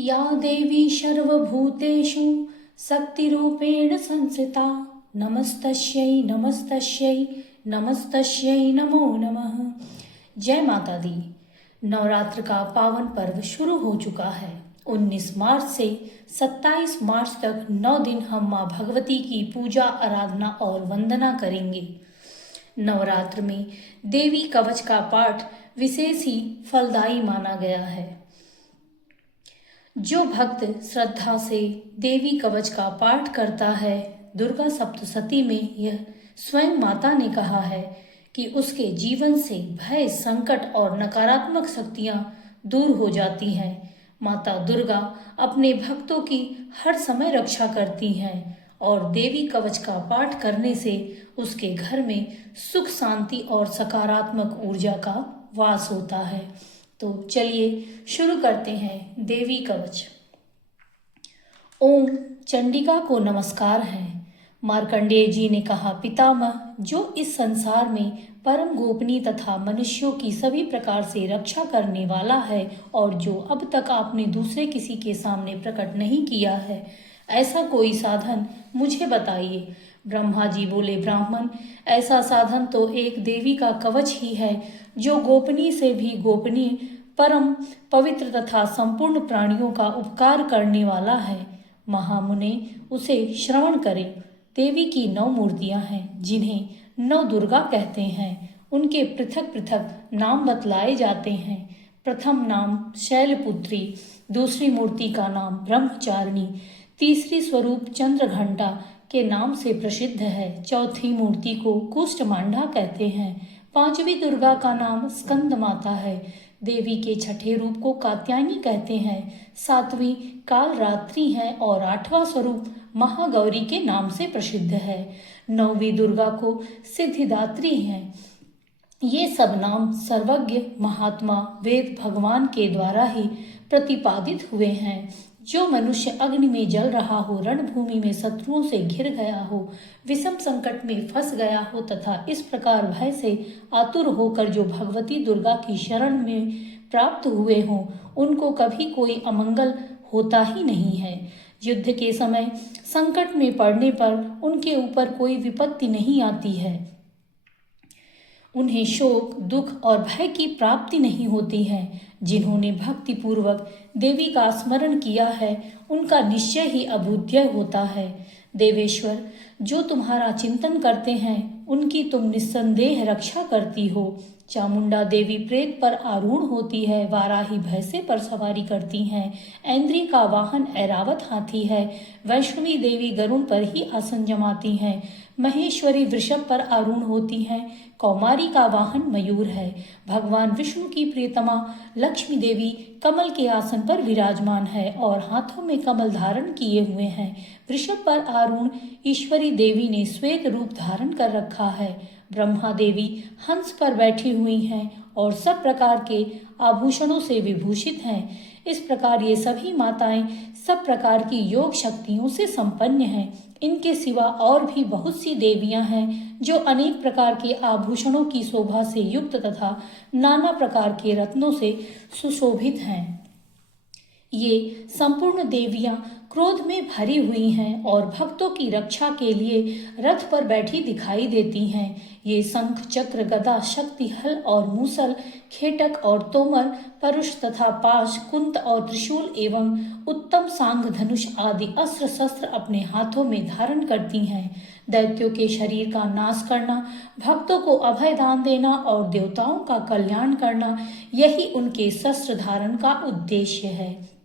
या देवी सर्वभूतेषु शक्तिरूपेण संस्थिता नमस्तस्यै नमस्तस्यै नमस्तस्यै नमो नमः। जय माता दी। नवरात्र का पावन पर्व शुरू हो चुका है। 19 मार्च से 27 मार्च तक 9 दिन हम माँ भगवती की पूजा आराधना और वंदना करेंगे। नवरात्र में देवी कवच का पाठ विशेष ही फलदायी माना गया है। जो भक्त श्रद्धा से देवी कवच का पाठ करता है, दुर्गा सप्तशती में यह स्वयं माता ने कहा है कि उसके जीवन से भय, संकट और नकारात्मक शक्तियां दूर हो जाती हैं। माता दुर्गा अपने भक्तों की हर समय रक्षा करती हैं और देवी कवच का पाठ करने से उसके घर में सुख, शांति और सकारात्मक ऊर्जा का वास होता है। तो चलिए शुरू करते हैं देवी कवच। ओम चंडिका को नमस्कार है। मार्कंडेय जी ने कहा, पितामह, जो इस संसार में परम गोपनीय तथा मनुष्यों की सभी प्रकार से रक्षा करने वाला है और जो अब तक आपने दूसरे किसी के सामने प्रकट नहीं किया है, ऐसा कोई साधन मुझे बताइए। ब्रह्मा जी बोले, ब्राह्मण, ऐसा साधन तो एक देवी का कवच ही है जो गोपनीय से भी गोपनीय, परम पवित्र तथा संपूर्ण प्राणियों का उपकार करने वाला है। महामुने उसे श्रवण करें। देवी की 9 मूर्तियां हैं जिन्हें 9 दुर्गा कहते हैं। उनके पृथक पृथक नाम बतलाए जाते हैं। प्रथम नाम शैलपुत्री, दूसरी मूर्ति का नाम ब्रह्मचारिणी, तीसरी स्वरूप चंद्रघंटा के नाम से प्रसिद्ध है, चौथी मूर्ति को कुष्ठमांडा कहते हैं, पांचवी दुर्गा का नाम स्कंद माता है, देवी के छठे रूप को कात्यायनी कहते हैं, सातवीं कालरात्रि है और 8वां स्वरूप महागौरी के नाम से प्रसिद्ध है, 9वीं दुर्गा को सिद्धिदात्री है। ये सब नाम सर्वज्ञ महात्मा वेद भगवान के द्वारा ही प्रतिपादित हुए हैं। जो मनुष्य अग्नि में जल रहा हो, रणभूमि में शत्रुओं से घिर गया हो, विषम संकट में फंस गया हो तथा इस प्रकार भय से आतुर होकर जो भगवती दुर्गा की शरण में प्राप्त हुए हों, उनको कभी कोई अमंगल होता ही नहीं है। युद्ध के समय संकट में पड़ने पर उनके ऊपर कोई विपत्ति नहीं आती है। उन्हें शोक, दुख और भय की प्राप्ति नहीं होती है। जिन्होंने भक्ति पूर्वक देवी का स्मरण किया है, उनका निश्चय ही अभूद्य होता है। देवेश्वर, जो तुम्हारा चिंतन करते हैं, उनकी तुम निस्संदेह रक्षा करती हो। चामुंडा देवी प्रेत पर आरूढ़ होती है, वाराही भैंसे पर सवारी करती हैं, ऐन्द्री का वाहन ऐरावत हाथी है, वैष्णवी देवी गरुड़ पर ही आसन जमाती हैं, महेश्वरी वृषभ पर आरूढ़ होती हैं, कौमारी का वाहन मयूर है, भगवान विष्णु की प्रियतमा लक्ष्मी देवी कमल के आसन पर विराजमान है और हाथों में कमल धारण किए हुए हैं। वृषभ पर आरूढ़ ईश्वरी देवी ने श्वेत रूप धारण कर रखा है। ब्रह्मा देवी हंस पर बैठी हुई हैं और सब प्रकार के आभूषणों से विभूषित हैं। इस प्रकार ये सभी माताएं सब प्रकार की योग शक्तियों से संपन्न हैं। इनके सिवा और भी बहुत सी देवियां हैं जो अनेक प्रकार के आभूषणों की शोभा से युक्त तथा नाना प्रकार के रत्नों से सुशोभित हैं। ये संपूर्ण देवियां क्रोध में भरी हुई हैं और भक्तों की रक्षा के लिए रथ पर बैठी दिखाई देती हैं। ये शंख, चक्र, गदा, शक्ति, हल और मूसल, खेटक और तोमर, परुष तथा पाश, कुंत और त्रिशूल एवं उत्तम सांग, धनुष आदि अस्त्र शस्त्र अपने हाथों में धारण करती हैं। दैत्यों के शरीर का नाश करना, भक्तों को अभय दान देना और देवताओं का कल्याण करना, यही उनके शस्त्र धारण का उद्देश्य है।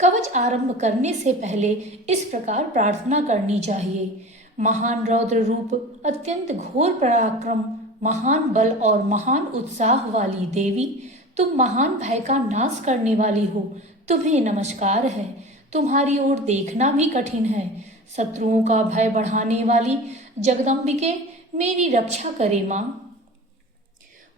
कवच आरंभ करने से पहले इस प्रकार प्रार्थना करनी चाहिए। महान रौद्र रूप, अत्यंत घोर पराक्रम, महान बल और महान उत्साह वाली देवी, तुम महान भय का नाश करने वाली हो। तुम्हें नमस्कार है। तुम्हारी ओर देखना भी कठिन है। शत्रुओं का भय बढ़ाने वाली जगदम्बिके, मेरी रक्षा करे माँ।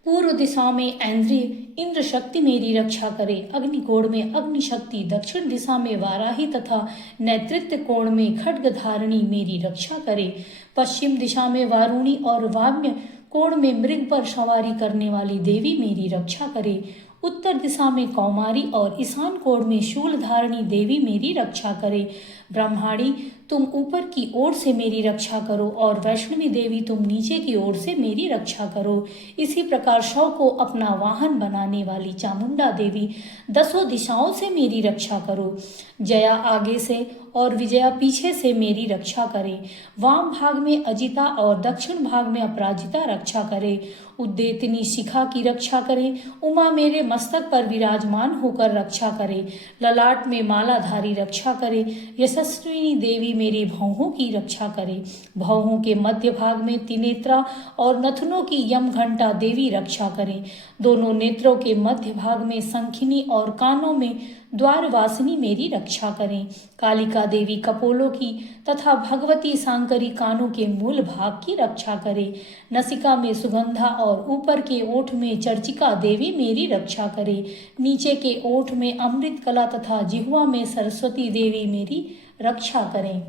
पूर्व दिशा में ऐन्द्री इंद्र शक्ति मेरी रक्षा करे, अग्निकोण में अग्नि शक्ति, दक्षिण दिशा में वाराही तथा नेतृत्व कोण में खड्गधारिणी मेरी रक्षा करे, पश्चिम दिशा में वारुणी और वाम्य कोण में मृग पर सवारी करने वाली देवी मेरी रक्षा करे, उत्तर दिशा में कौमारी और ईशान कोण में शूलधारिणी देवी मेरी रक्षा करे। ब्रह्माणी तुम ऊपर की ओर से मेरी रक्षा करो और वैष्णवी देवी तुम नीचे की ओर से मेरी रक्षा करो। इसी प्रकार शव को अपना वाहन बनाने वाली चामुंडा देवी दसों दिशाओं से मेरी रक्षा करो। जया आगे से और विजया पीछे से मेरी रक्षा करे। वाम भाग में अजिता और दक्षिण भाग में अपराजिता रक्षा करे। उद्येतिनी शिखा की रक्षा करे। उमा मेरे मस्तक पर विराजमान होकर रक्षा करे। ललाट में मालाधारी रक्षा करे। यशस्विनी देवी मेरी भौहों की रक्षा करे। भौहों के मध्य भाग में त्रिनेत्रा और नथनों की यम घंटा देवी रक्षा करे। दोनों नेत्रों के मध्य भाग में शंखिनी और कानों में द्वारवासिनी मेरी रक्षा करें। कालिका देवी कपोलों की तथा भगवती सांकरी कानों के मूल भाग की रक्षा करे। नसिका में सुगंधा और ऊपर के ओठ में चर्चिका देवी मेरी रक्षा करे। नीचे के ओठ में अमृत कला तथा जिह्वा में सरस्वती देवी मेरी रक्षा करें।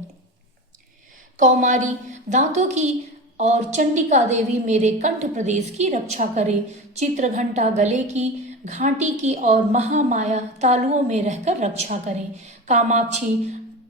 कौमारी दांतों की और चंडिका देवी मेरे कंठ प्रदेश की रक्षा करे। चित्रघंटा गले की, घाटी की और महामाया तालुओं में रहकर रक्षा करें। कामाक्षी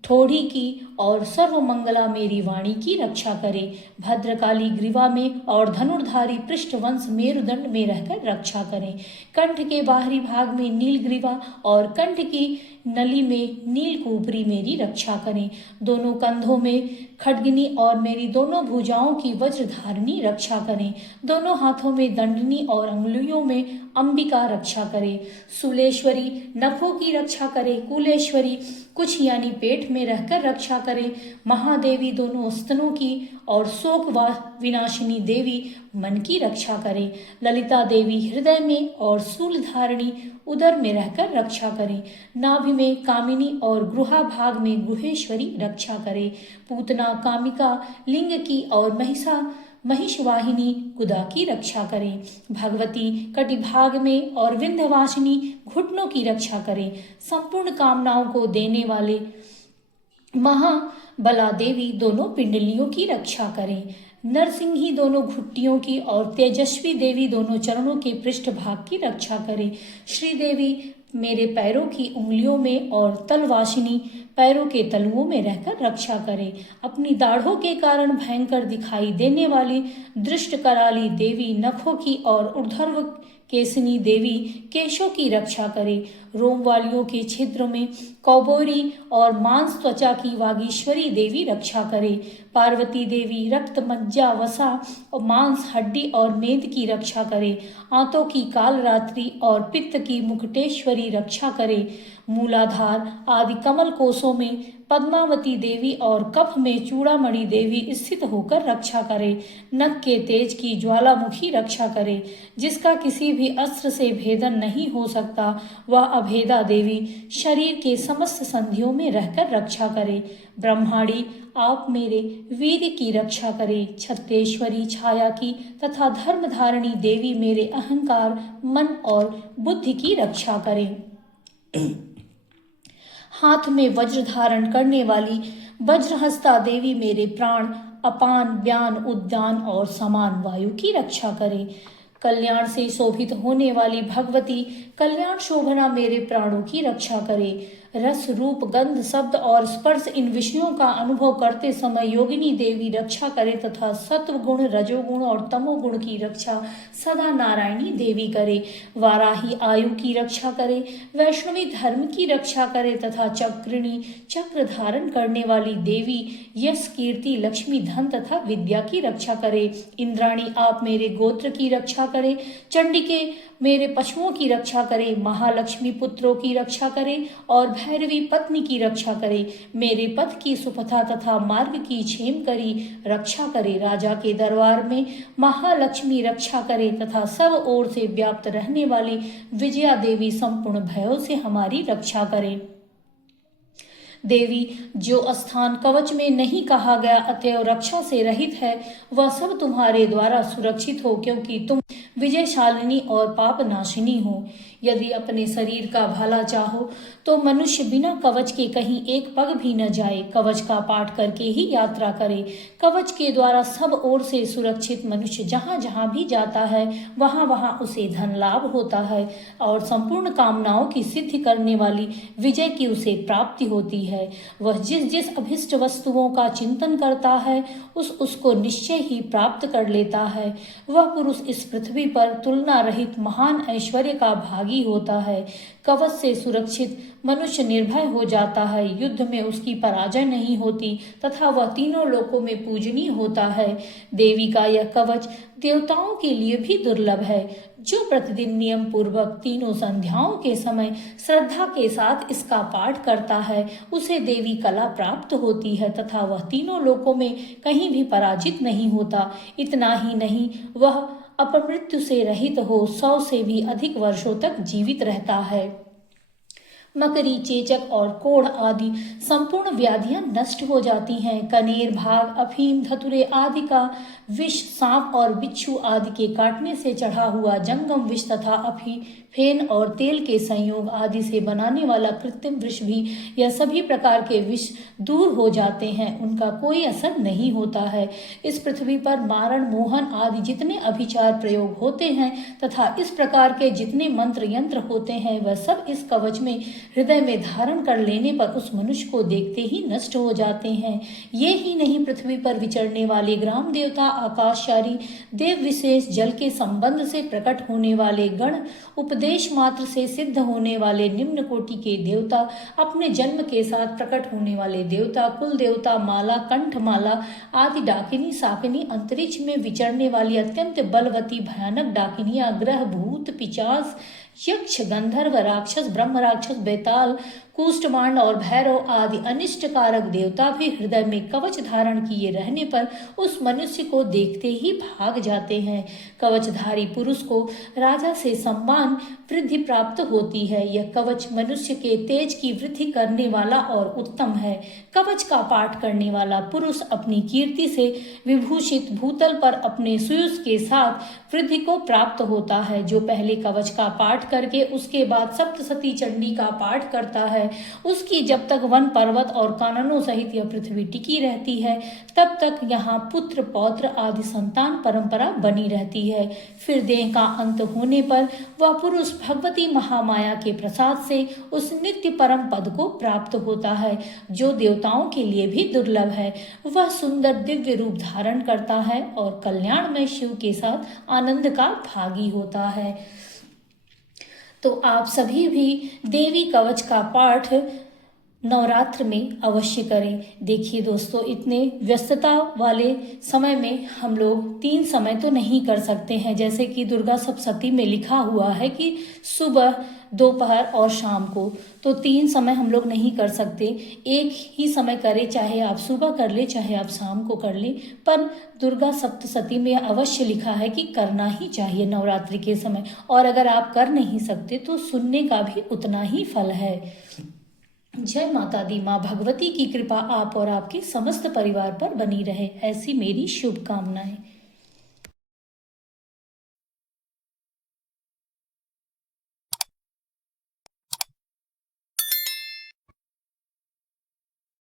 ठोड़ी की और सर्वमंगला मेरी वाणी की रक्षा करे। भद्रकाली ग्रीवा में और धनुर्धारी पृष्ठवंश मेरुदंड में रहकर रक्षा करें। कंठ के बाहरी भाग में नीलग्रीवा और कंठ की नली में नीलकूपरी मेरी रक्षा करें। दोनों कंधों में खड्गनी और मेरी दोनों भुजाओं की वज्रधारिणी रक्षा करें। दोनों हाथों में दंडनी और अंगुलियों में अंबिका रक्षा करे। शूलेश्वरी नखों की रक्षा करे। कुलेश्वरी कुछ यानी पेट में रहकर रक्षा करे। महादेवी दोनों स्तनों की और शोक विनाशिनी देवी मन की रक्षा करे। ललिता देवी हृदय में और शूलधारिणी उदर में रहकर रक्षा करे। नाभि में कामिनी और गुहा भाग में गुहेश्वरी रक्षा करे। पूतना कामिका लिंग की और महिषवाहिनी गुदा की रक्षा करें। भगवती कटिभाग में और विंध्यवासिनी घुटनों की रक्षा करें। संपूर्ण कामनाओं को देने वाले महाबला देवी दोनों पिंडलियों की रक्षा करें। नरसिंही दोनों घुट्टियों की और तेजस्वी देवी दोनों चरणों के पृष्ठ भाग की रक्षा करें। श्रीदेवी मेरे पैरों की उंगलियों में और तलवासिनी पैरों के तलुओं में रहकर रक्षा करे। अपनी दाढ़ों के कारण भयंकर दिखाई देने वाली दृष्ट कराली देवी नखों की और ऊर्ध्व केसनी देवी केशों की रक्षा करे। रोम वालियों के क्षेत्र में कौबोरी और मांस त्वचा की वागीश्वरी देवी रक्षा करे। पार्वती देवी रक्त मज्जा वसा और मांस हड्डी और मेद की रक्षा करे। आंतों की कालरात्रि और पित्त की मुकुटेश्वरी रक्षा करे। मूलाधार आदि कमल कोशों में पद्मावती देवी और कफ में चूड़ामणि देवी स्थित होकर रक्षा करे। नख के तेज की ज्वालामुखी रक्षा करे। जिसका किसी भी अस्त्र से भेदन नहीं हो सकता वह अभेदा देवी शरीर के समस्त संधियों में रहकर रक्षा करे। ब्रह्माणी आप मेरे वीर की रक्षा करे। छत्तेश्वरी छाया की तथा धर्मधारिणी देवी मेरे अहंकार मन और बुद्धि की रक्षा करे। हाथ में वज्र धारण करने वाली वज्रहस्ता देवी मेरे प्राण अपान व्यान उद्यान और समान वायु की रक्षा करे। कल्याण से शोभित होने वाली भगवती कल्याण शोभना मेरे प्राणों की रक्षा करे। रस रूप गंध शब्द और स्पर्श इन विषयों का अनुभव करते समय योगिनी देवी रक्षा करे तथा सत्व गुण रजोगुण और तमोगुण की रक्षा सदा नारायणी देवी करे। वाराही आयु की रक्षा करे। वैष्णवी धर्म की रक्षा करे तथा चक्रिणी चक्र धारण करने वाली देवी यश कीर्ति लक्ष्मी धन तथा विद्या की रक्षा करे। इंद्राणी आप मेरे गोत्र की रक्षा करे। चंडिके मेरे पशुओं की रक्षा करे। महालक्ष्मी पुत्रों की रक्षा करे और भैरवी पत्नी की रक्षा करे। मेरे पथ की सुपथा तथा मार्ग की क्षेम करी रक्षा करे। राजा के दरबार में महालक्ष्मी रक्षा करे तथा सब ओर से व्याप्त रहने वाली विजया देवी संपूर्ण भयों से हमारी रक्षा करे। देवी जो स्थान कवच में नहीं कहा गया अतएव रक्षा से रहित है वह सब तुम्हारे द्वारा सुरक्षित हो, क्योंकि तुम विजयशालिनी और पाप नाशिनी हो। यदि अपने शरीर का भला चाहो तो मनुष्य बिना कवच के कहीं एक पग भी न जाए, कवच का पाठ करके ही यात्रा करे। कवच के द्वारा सब ओर से सुरक्षित मनुष्य जहाँ जहाँ भी जाता है वहाँ वहाँ उसे धन लाभ होता है और संपूर्ण कामनाओं की सिद्धि करने वाली विजय की उसे प्राप्ति होती है। वह जिस जिस अभिष्ट वस्तुओं का चिंतन करता है उसको निश्चय ही प्राप्त कर लेता है। वह पुरुष इस पृथ्वी पर तुलना रहित महान ऐश्वर्य का भागी होता है। कवच से सुरक्षित मनुष्य निर्भय हो जाता है, युद्ध में उसकी पराजय नहीं होती तथा वह तीनों लोकों में पूजनीय होता है। देवी का यह कवच देवताओं के लिए भी दुर्लभ है। जो प्रतिदिन नियम पूर्वक तीनों संध्याओं के समय श्रद्धा के साथ इसका पाठ करता है उसे देवी कला प्राप्त होती है तथा वह तीनों लोकों में कहीं भी पराजित नहीं होता। इतना ही नहीं, वह अपमृत्यु से रहित हो 100 से भी अधिक वर्षों तक जीवित रहता है। मकरी, चेचक और कोढ़ आदि संपूर्ण व्याधियां नष्ट हो जाती हैं। कनेर, भाग, अफीम, धतुरे आदि का विष, सांप और बिच्छू आदि के काटने से चढ़ा हुआ जंगम विष तथा फेन और तेल के संयोग आदि से बनाने वाला कृत्रिम विष भी, यह सभी प्रकार के विष दूर हो जाते हैं, उनका कोई असर नहीं होता है। इस पृथ्वी पर मारण, मोहन आदि जितने अभिचार प्रयोग होते हैं तथा इस प्रकार के जितने मंत्र यंत्र होते हैं वह सब इस कवच में हृदय में धारण कर लेने पर उस मनुष्य को देखते ही नष्ट हो जाते हैं। ये ही नहीं, पृथ्वी पर विचरने वाले ग्राम देवता, आकाशचारी देव, विशेष जल के संबंध से प्रकट होने वाले गण, उपदेश मात्र से सिद्ध होने वाले निम्न कोटि के देवता, अपने जन्म के साथ प्रकट होने वाले देवता, कुल देवता, माला, कंठमाला आदि डाकिनी, साकिनी, अंतरिक्ष में विचरने वाली अत्यंत बलवती भयानक डाकिनियां, ग्रह, भूत, पिशाच, यक्ष, गंधर्व, राक्षस, ब्रह्म राक्षस, बेताल, कुष्ठमांड और भैरव आदि अनिष्ट कारक देवता भी हृदय में कवच धारण किए रहने पर उस मनुष्य को देखते ही भाग जाते हैं। कवचधारी पुरुष को राजा से सम्मान वृद्धि प्राप्त होती है। यह कवच मनुष्य के तेज की वृद्धि करने वाला और उत्तम है। कवच का पाठ करने वाला पुरुष अपनी कीर्ति से विभूषित भूतल पर अपने सुयश के साथ वृद्धि को प्राप्त होता है। जो पहले कवच का पाठ करके उसके बाद सप्तसती चंडी का पाठ करता है, उसकी जब तक वन, पर्वत और काननों सहित यह पृथ्वी टिकी रहती है तब तक यहाँ पुत्र, पौत्र आदि संतान परंपरा बनी रहती है। फिर देह का अंत होने पर वह पुरुष भगवती महामाया के प्रसाद से उस नित्य परम पद को प्राप्त होता है जो देवताओं के लिए भी दुर्लभ है। वह सुंदर दिव्य रूप धारण करता है और कल्याणमय शिव के साथ आनंद का भागी होता है। तो आप सभी भी देवी कवच का पाठ नवरात्र में अवश्य करें। देखिए दोस्तों, इतने व्यस्तता वाले समय में हम लोग 3 समय तो नहीं कर सकते हैं, जैसे कि दुर्गा सप्तशती में लिखा हुआ है कि सुबह, दोपहर और शाम को, तो 3 समय हम लोग नहीं कर सकते। एक ही समय करें, चाहे आप सुबह कर ले चाहे आप शाम को कर ले, पर दुर्गा सप्तशती में अवश्य लिखा है कि करना ही चाहिए नवरात्रि के समय। और अगर आप कर नहीं सकते तो सुनने का भी उतना ही फल है। जय माता दी। माँ भगवती की कृपा आप और आपके समस्त परिवार पर बनी रहे, ऐसी मेरी शुभकामनाएं।